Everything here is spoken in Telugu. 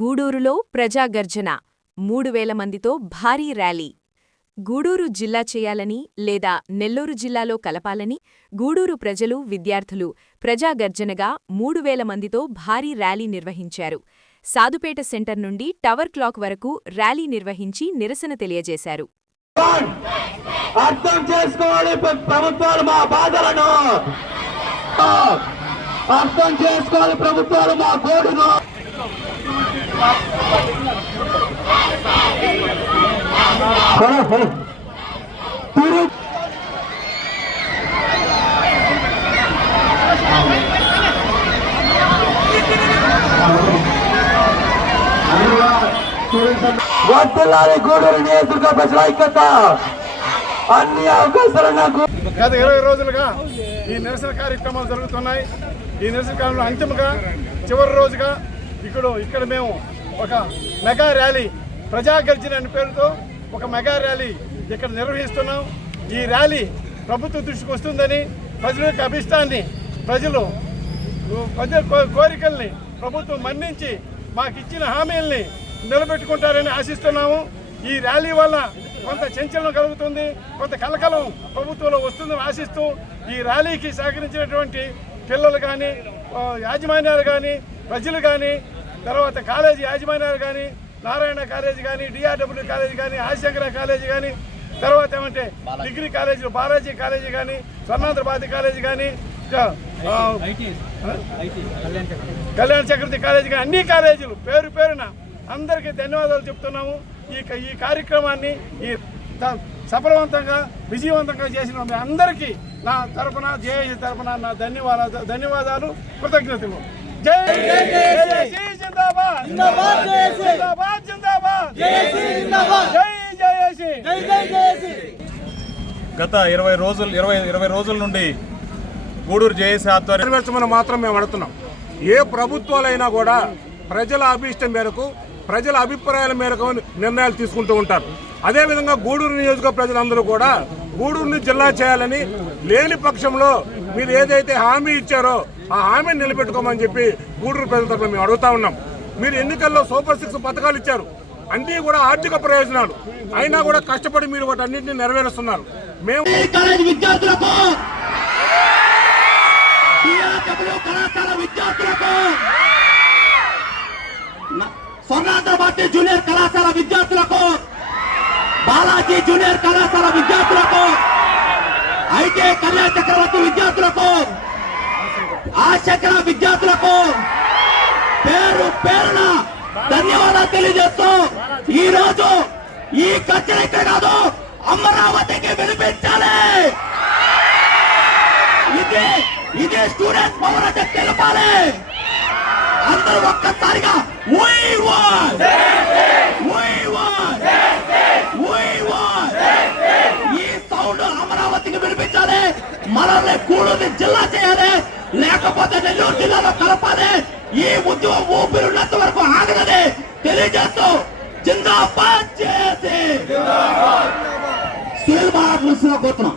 గూడూరులో ప్రజాగర్జన 3000 మందితో భారీ ర్యాలీ. గూడూరు జిల్లా చేయాలని లేదా నెల్లూరు జిల్లాలో కలపాలని గూడూరు ప్రజలు, విద్యార్థులు ప్రజాగర్జనగా 3000 మందితో భారీ ర్యాలీ నిర్వహించారు. సాదుపేట సెంటర్ నుండి టవర్ క్లాక్ వరకు ర్యాలీ నిర్వహించి నిరసన తెలియజేశారు. అర్థం చేసుకోవాలి ప్రభుత్వాలు మా బాధలను, అర్థం చేసుకోవాలి ప్రభుత్వాలు మా గోడును. వద్దలాలి గూడూరు నియోజకవర్గ ప్రజల ఐక్యత. అన్ని అవకాశాలు నాకు. గత 20 రోజులుగా ఈ నిరసన కార్యక్రమాలు జరుగుతున్నాయి. ఈ నిరసన కార్యక్రమంలో అంతిమంగా చివరి రోజుగా ఇక్కడ మేము ఒక మెగా ర్యాలీ, ప్రజాగర్జన అనే పేరుతో ఒక మెగా ర్యాలీ ఇక్కడ నిర్వహిస్తున్నాం. ఈ ర్యాలీ ప్రభుత్వ దృష్టికి వస్తుందని, ప్రజల యొక్క అభిష్టాన్ని, ప్రజల కోరికల్ని ప్రభుత్వం మన్నించి మాకు ఇచ్చిన హామీల్ని నిలబెట్టుకుంటారని ఆశిస్తున్నాము. ఈ ర్యాలీ వల్ల కొంత చంచలనం కలుగుతుంది, కొంత కలకలం ప్రభుత్వంలో వస్తుందని ఆశిస్తూ ఈ ర్యాలీకి సహకరించినటువంటి పిల్లలు కానీ, యాజమాన్యాలు కానీ, ప్రజలు కానీ, తర్వాత కాలేజీ యాజమాన్యాలు కానీ, నారాయణ కాలేజీ కానీ, డిఆర్డబ్ల్యూ కాలేజీ కానీ, ఆశంకర కాలేజీ కానీ, తర్వాత ఏమంటే డిగ్రీ కాలేజీలు, బాలాజీ కాలేజీ కానీ, స్వర్ణాంధ్రబాది కాలేజీ కానీ, కళ్యాణ చక్రవర్తి కాలేజీ కానీ, అన్ని కాలేజీలు పేరు పేరున అందరికీ ధన్యవాదాలు చెప్తున్నాము. ఈ కార్యక్రమాన్ని సఫలవంతంగా, విజయవంతంగా చేసిన మీ అందరికీ నా తరపున, జేఏసీ తరపున నా ధన్యవాదాలు, కృతజ్ఞతలు. జై జేఏసీ జిందాబాద్, జిందాబాద్ జేఏసీ, జిందాబాద్ జిందాబాద్ జేఏసీ, జిందాబాద్ జై జేఏసీ, జై జై జేఏసీ. గత 20 రోజుల నుండి గూడూరు జేఏసీ ఆధ్వర్యంలో నెరవేర్చమని మాత్రం మేము అడుగుతున్నాం. ఏ ప్రభుత్వాలైనా కూడా ప్రజల అభిష్టం మేరకు, ప్రజల అభిప్రాయాల మేరకు నిర్ణయాలు తీసుకుంటూ ఉంటారు. అదేవిధంగా గూడూరు నియోజకవర్గ ప్రజలందరూ కూడా గూడూరుని జిల్లా చేయాలని, లేని పక్షంలో మీరు ఏదైతే హామీ ఇచ్చారో ఆ హామీని నిలబెట్టుకోమని చెప్పి గూడూరు ప్రజల తరఫున మేము అడుగుతా ఉన్నాం. మీరు ఎన్నికల్లో సూపర్ 6 పథకాలు ఇచ్చారు, అన్నీ కూడా ఆర్థిక ప్రయోజనాలు, అయినా కూడా కష్టపడి మీరు వాటన్నింటినీ నెరవేరుస్తున్నారు. మేము స్వర్ణాంధ్రబాది జూనియర్ కళాశాల విద్యార్థులకు, బాలాజీ జూనియర్ కళాశాల విద్యార్థులకు, ఐటీఐ కళ్యాణ చక్రవర్తి విద్యార్థులకు, ఆశకర విద్యార్థులకు పేరు పేరున ధన్యవాదాలు తెలియజేస్తూ ఈ రోజు ఈ కచ్చరి ఇక్కడ కాదు, అమరావతికి వినిపించాలి. ఇదే స్టూడెంట్స్ పవర్ అంటే తెలపాలి. అందరూ ఒక్కసారిగా ఈ సౌండ్ అమరావతికి వినిపించాలి. మనల్ని గూడూరు జిల్లా చేయాలి, లేకపోతే నెల్లూరు జిల్లాలో కలపాలి. ఈ ఉద్యమం ఊపిరినంత వరకు ఆగదని తెలియజేస్తూ జిందాబాద్ చేసి కోరుతున్నాం.